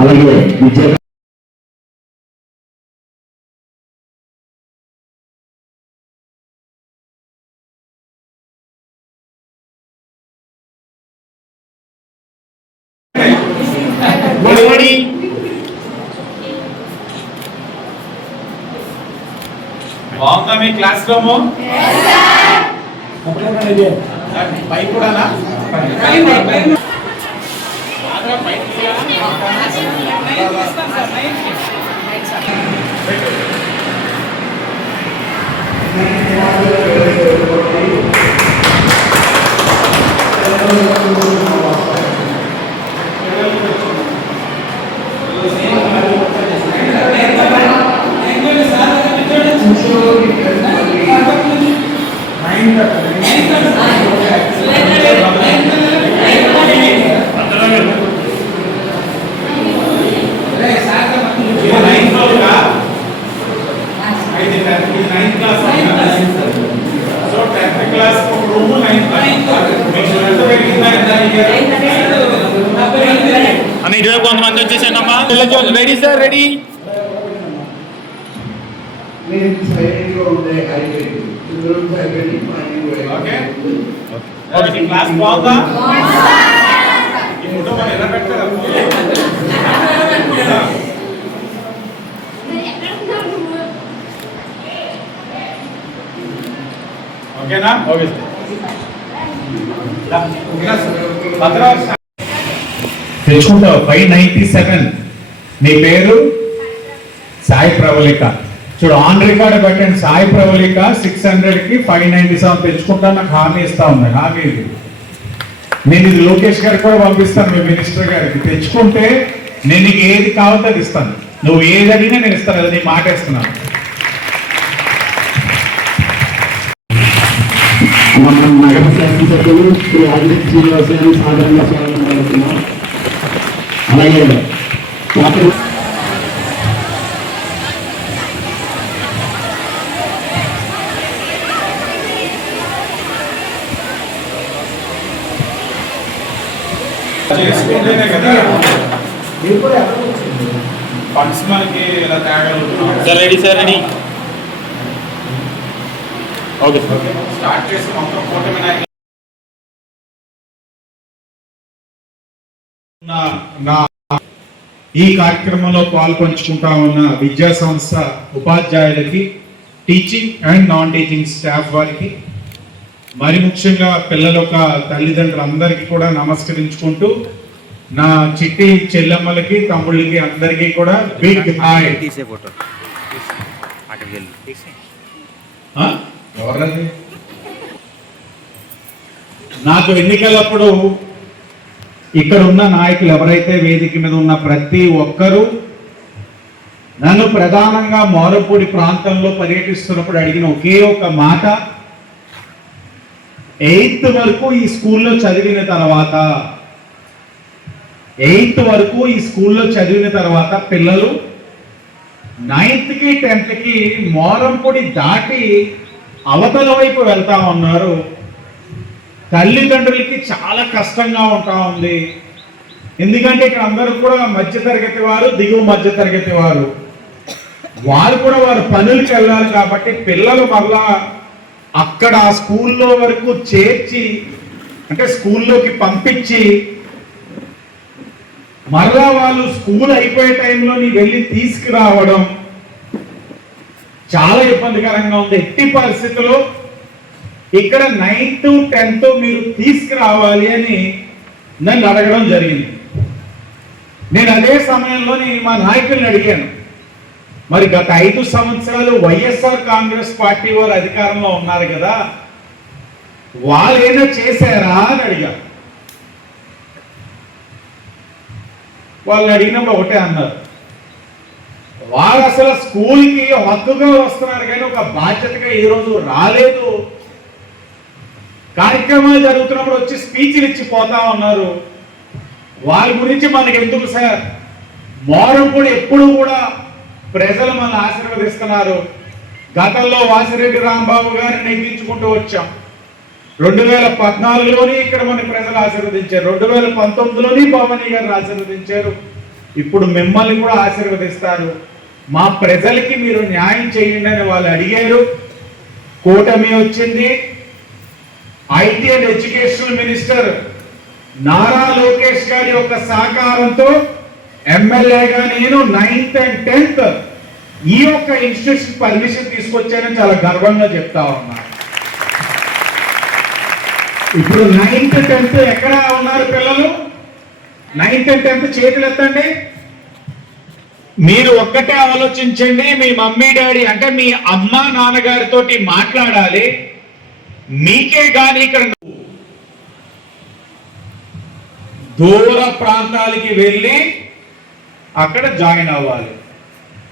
అలాగే విద్య బాగుందా మీ class room? పై కూడానా? కొంతమంది వచ్చేసానమ్మా. Ready sir, ready. క్లాస్ బాగుందా? ఈ ఫోటో మనం ఎలా పెట్టారు? ఓకేనా? ఓకే తెచ్చుకుంటావు. 597 నీ పేరు సాయి ప్రవళిక. చూడు, ఆన్ రికార్డ్ పెట్టండి. సాయి ప్రవళిక 600కి 597 తెచ్చుకుంటా, నాకు హామీ ఇస్తా ఉన్నాయి. హామీ ఇది నేను ఇది లోకేష్ గారికి కూడా పంపిస్తాను, మీ మినిస్టర్ గారికి. తెచ్చుకుంటే నేను నీకు ఏది కావాలో అది ఇస్తాను. నువ్వు ఏది అడిగినా నేను ఇస్తాను. అది నీ మాట ఇస్తున్నాను. నగర శాసనసభ్యులు శ్రీ ఆదిత్య శ్రీనివాస్ గారిని సాధారణంగా స్వాగతం పలుకుతున్నాం. అలాగే చేసుకుంటేనే కదా ఫండ్స్ మనకి ఇలా తేగలుగుతున్నాం. Sir ready, sir ready. Okay sir, start చేసి మొత్తం కూటమి నాయకులు ఈ కార్యక్రమంలో పాల్పంచుకుంటా ఉన్న విద్యా సంస్థ ఉపాధ్యాయులకి, teaching and non teaching staff వారికి, మరి ముఖ్యంగా పిల్లల యొక్క తల్లిదండ్రులందరికీ కూడా నమస్కరించుకుంటూ, నా చిట్టి చెల్లెమ్మలకి, తమ్ముళ్ళకి అందరికీ కూడా బిగ్ హాయ్. నాకు ఎన్నికలప్పుడు ఇక్కడ ఉన్న నాయకులు ఎవరైతే వేదిక మీద ఉన్న ప్రతి ఒక్కరూ నన్ను ప్రధానంగా మోరపూడి ప్రాంతంలో పర్యటిస్తున్నప్పుడు అడిగిన ఒకే ఒక మాట, 8th వరకు ఈ స్కూల్లో చదివిన తర్వాత 8th వరకు ఈ స్కూల్లో చదివిన తర్వాత పిల్లలు 9th కి 10th కి మోరంపూడి దాటి అవతల వైపు వెళ్తా ఉన్నారు. తల్లిదండ్రులకి చాలా కష్టంగా ఉంటా ఉంది. ఎందుకంటే ఇక్కడ అందరూ కూడా మధ్యతరగతి వారు, దిగువ మధ్యతరగతి వారు. వారు కూడా వారు పనులకి వెళ్ళాలి కాబట్టి పిల్లలు మళ్ళా అక్కడ ఆ స్కూల్లో వరకు చేర్చి, అంటే స్కూల్లోకి పంపించి, మరలా వాళ్ళు స్కూల్ అయిపోయే టైంలో నీ వెళ్ళి తీసుకురావడం చాలా ఇబ్బందికరంగా ఉంది. ఎట్టి పరిస్థితుల్లో ఇక్కడ 9th 10th మీరు తీసుకురావాలి అని నన్ను అడగడం జరిగింది. నేను అదే సమయంలో మా నాయకుల్ని అడిగాను, మరి గత 5 సంవత్సరాలు వైఎస్ఆర్ కాంగ్రెస్ పార్టీ వారు అధికారంలో ఉన్నారు కదా, వాళ్ళు ఏదో చేశారా అని అడిగారు. వాళ్ళు అడిగినప్పుడు ఒకటే అన్నారు, వారు అసలు స్కూల్కి హక్కుగా వస్తున్నారు కానీ ఒక బాధ్యతగా ఈ రోజు రాలేదు. కార్యక్రమాలు జరుగుతున్నప్పుడు వచ్చి స్పీచ్లు ఇచ్చి పోతా ఉన్నారు. వారి గురించి మనకి ఎందుకు సార్? మోరంపూడి ఎప్పుడు కూడా ప్రజలు మనల్ని ఆశీర్వదిస్తున్నారు. గతంలో వాసిరెడ్డి రాంబాబు గారిని నెగ్గించుకుంటూ వచ్చాం. 2014లోని ఇక్కడ మన ప్రజలు ఆశీర్వదించారు, 2019లోని భవానీ గారు ఆశీర్వదించారు, ఇప్పుడు మిమ్మల్ని కూడా ఆశీర్వదిస్తారు. మా ప్రజలకి మీరు న్యాయం చేయండి అని వాళ్ళు అడిగారు. కూటమి వచ్చింది. IT and education minister Nara Lokesh గారి యొక్క సహకారంతో ఎమ్మెల్యేగా నేను 9th and 10th ఈ యొక్క ఇన్స్టిట్యూషన్ పర్మిషన్ తీసుకొచ్చానని చాలా గర్వంగా చెప్తా ఉన్నా. ఇప్పుడు 9th 10th ఎక్కడ ఉన్నారు పిల్లలు? 9th and 10th చేతులు ఎత్తండి. మీరు ఒక్కటే ఆలోచించండి, మీ మమ్మీ డాడీ అంటే మీ అమ్మ నాన్నగారితో మాట్లాడాలి. మీకే గాని ఇక్కడ దూర ప్రాంతాలకి వెళ్ళి అక్కడ జాయిన్ అవ్వాలి.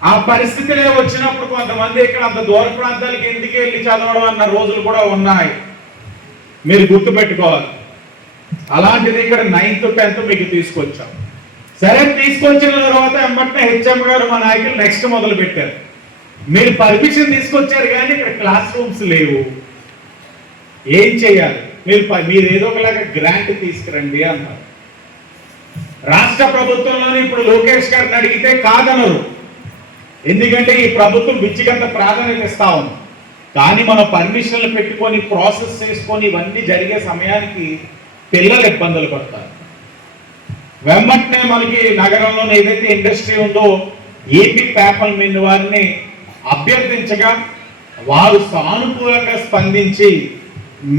ఆ పరిస్థితులే వచ్చినప్పుడు కొంతమంది ఇక్కడ అంత దూర ప్రాంతాలకి ఎందుకు వెళ్ళి చదవడం అన్న రోజులు కూడా ఉన్నాయి. మీరు గుర్తుపెట్టుకోవాలి. అలాంటిది ఇక్కడ 9th 10th మీకు తీసుకొచ్చాం. సరే, తీసుకొచ్చిన తర్వాత వెంబటనే హెచ్ఎం గారు మా నాయకులు నెక్స్ట్ మొదలు పెట్టారు. మీరు పర్మిషన్ తీసుకొచ్చారు కానీ ఇక్కడ క్లాస్ రూమ్స్ లేవు, ఏం చేయాలి? మీరు ఏదో ఒకలాగా గ్రాంట్ తీసుకురండి అన్నారు. రాష్ట్ర ప్రభుత్వంలోనే ఇప్పుడు లోకేష్ గారిని అడిగితే కాదనరు, ఎందుకంటే ఈ ప్రభుత్వం విద్యకంత ప్రాధాన్యత ఇస్తా ఉంది. కానీ మనం పర్మిషన్లు పెట్టుకొని ప్రాసెస్ చేసుకొని ఇవన్నీ జరిగే సమయానికి పిల్లలు ఇబ్బందులు పడతారు. వెంబటనే మనకి నగరంలో ఏదైతే ఇండస్ట్రీ ఉందో ఏపీ పేపర్ మిల్ వారిని అభ్యర్థించగా వారు సానుకూలంగా స్పందించి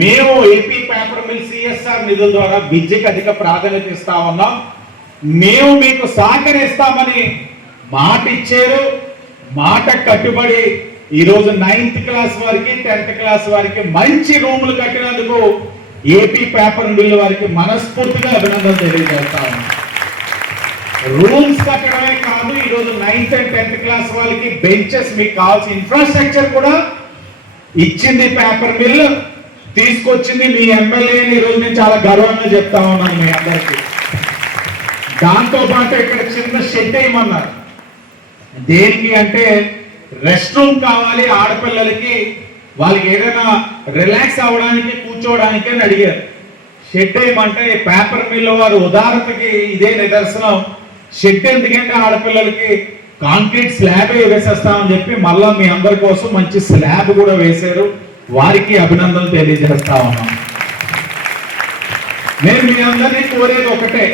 మేము ఏపీ పేపర్ మిల్ సిఎస్ఆర్ నిధుల ద్వారా విద్యకు అధిక ప్రాధాన్యత ఇస్తా ఉన్నాం, మేము మీకు సహకరిస్తామని మాట ఇచ్చారు. మాట కట్టుబడి ఈరోజు 9th క్లాస్ వారికి 10th క్లాస్ వారికి మంచి రూములు కట్టినందుకు ఏపీ పేపర్ మిల్ వారికి మనస్ఫూర్తిగా అభినందనలు తెలియజేస్తా ఉన్నాం. రూమ్స్ కట్టడమే కాదు, ఈరోజు 9th and 10th క్లాస్ వాళ్ళకి బెంచెస్, మీకు కావాల్సిన ఇన్ఫ్రాస్ట్రక్చర్ కూడా ఇచ్చింది పేపర్ మిల్, తీసుకొచ్చింది మీ ఎమ్మెల్యేని. ఈరోజు నేను చాలా గర్వంగా చెప్తా ఉన్నాను మీ అందరికీ. దాంతో పాటు ఇక్కడ చిన్న షెడ్ వేయమన్నారు. దేనికి అంటే రెస్ట్ రూమ్ కావాలి ఆడపిల్లలకి, వాళ్ళకి ఏదైనా రిలాక్స్ అవ్వడానికి కూర్చోవడానికి అని అడిగారు. షెడ్ వేయమంటే పేపర్ మిల్ వారు ఉదారతకి ఇదే నిదర్శనం. షెడ్ ఎందుకంటే ఆడపిల్లలకి కాంక్రీట్ స్లాబ్ వేసేస్తామని చెప్పి మళ్ళా మీ అందరి కోసం మంచి స్లాబ్ కూడా వేశారు. వారికి అభినందనలు తెలియజేస్తా ఉన్నాం. నేను మీ అందరినీ కోరేది ఒకటే,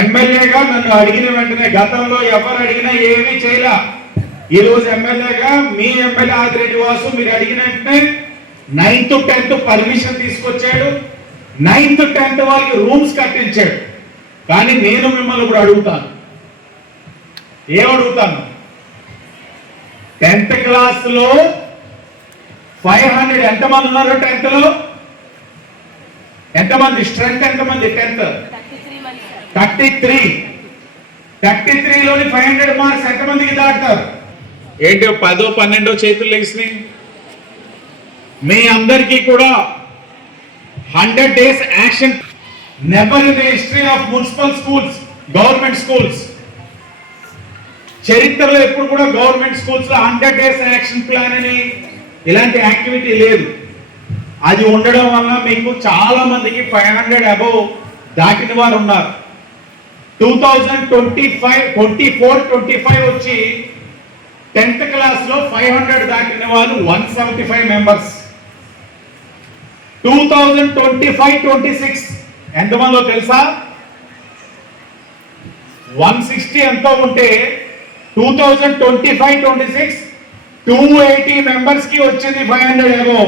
ఎమ్మెల్యేగా నన్ను అడిగిన వెంటనే, గతంలో ఎవరు అడిగినా ఏమీ చేయలే, ఈరోజు ఎమ్మెల్యేగా మీ ఎమ్మెల్యే ఆదిరెడ్డి వాసు మీరు అడిగిన వెంటనే 9th 10th పర్మిషన్ తీసుకొచ్చాడు, 9th 10th వాళ్ళకి రూమ్స్ కట్టించాడు. కానీ నేను మిమ్మల్ని ఇప్పుడు అడుగుతాను, ఏమడుగుతాను? 10th క్లాస్ లో 500 ఎంతమంది ఉన్నారు? 10th లో ఎంతమంది? స్ట్రెంత్ ఎంతమంది? 10th 33. 33లోని 500 మార్క్స్ ఎంతమందికి దాటుతారు? ఏంటి 10 12 చేతులు లేచినాయి? మీ అందరికీ కూడా 100 days action. Never in the history of municipal schools, government schools చరిత్రలో ఎప్పుడు కూడా గవర్నమెంట్ స్కూల్స్ లో 100 days యాక్షన్ ప్లాన్ అని ఇలాంటి యాక్టివిటీ లేదు. అది ఉండడం వల్ల మీకు చాలా మందికి 500 అబౌవ్ దాటిన వారు ఉన్నారు. 2024-25 వచ్చి 10th క్లాస్ లో 500 దాటిన వాళ్ళు 175 మెంబర్స్. 2025-26 ఎంతమందో తెలుసా? 160 ఎంతో ఉంటే 2025-26 280 మెంబర్స్ కి వచ్చింది 500 ఏమో.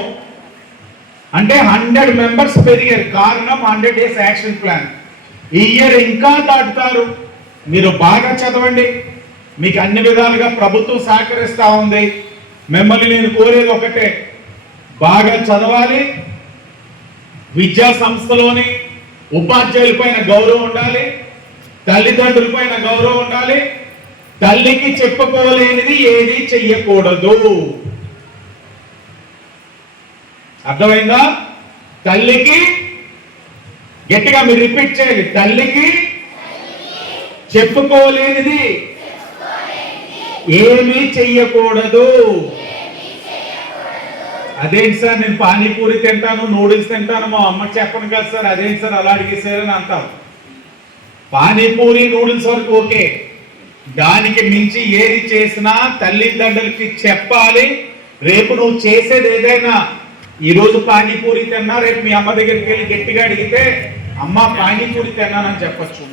అంటే 100 మెంబర్స్ పెరిగారు. కారణం 100 days యాక్షన్ ప్లాన్. ఈ ఇయర్ ఇంకా దాటుతారు. మీరు బాగా చదవండి, మీకు అన్ని విధాలుగా ప్రభుత్వం సహకరిస్తా ఉంది. మిమ్మల్ని నేను కోరేది ఒకటే, బాగా చదవాలి, విద్యా సంస్థలోని ఉపాధ్యాయుల పైన గౌరవం ఉండాలి, తల్లిదండ్రుల పైన గౌరవం ఉండాలి. తల్లికి చెప్పుకోలేనిది ఏది చెయ్యకూడదు. అర్థమైందా? తల్లికి, గట్టిగా మీరు రిపీట్ చేయాలి, తల్లికి చెప్పుకోలేనిది ఏమీ చెయ్యకూడదు. అదేంటి సార్ నేను పానీపూరి తింటాను నూడిల్స్ తింటాను మా అమ్మకి చెప్పను కదా సార్ అదేంటి సార్ అలా అడిగేసారని అంటాం. పానీపూరి నూడిల్స్ వరకు ఓకే, దానికి మించి ఏది చేసినా తల్లిదండ్రులకి చెప్పాలి. రేపు నువ్వు చేసేది ఏదైనా, ఈరోజు పానీపూరి తిన్నా రేపు మీ అమ్మ దగ్గరికి వెళ్ళి గట్టిగా అడిగితే అమ్మ పానీపూరి తిన్నానని చెప్పచ్చు.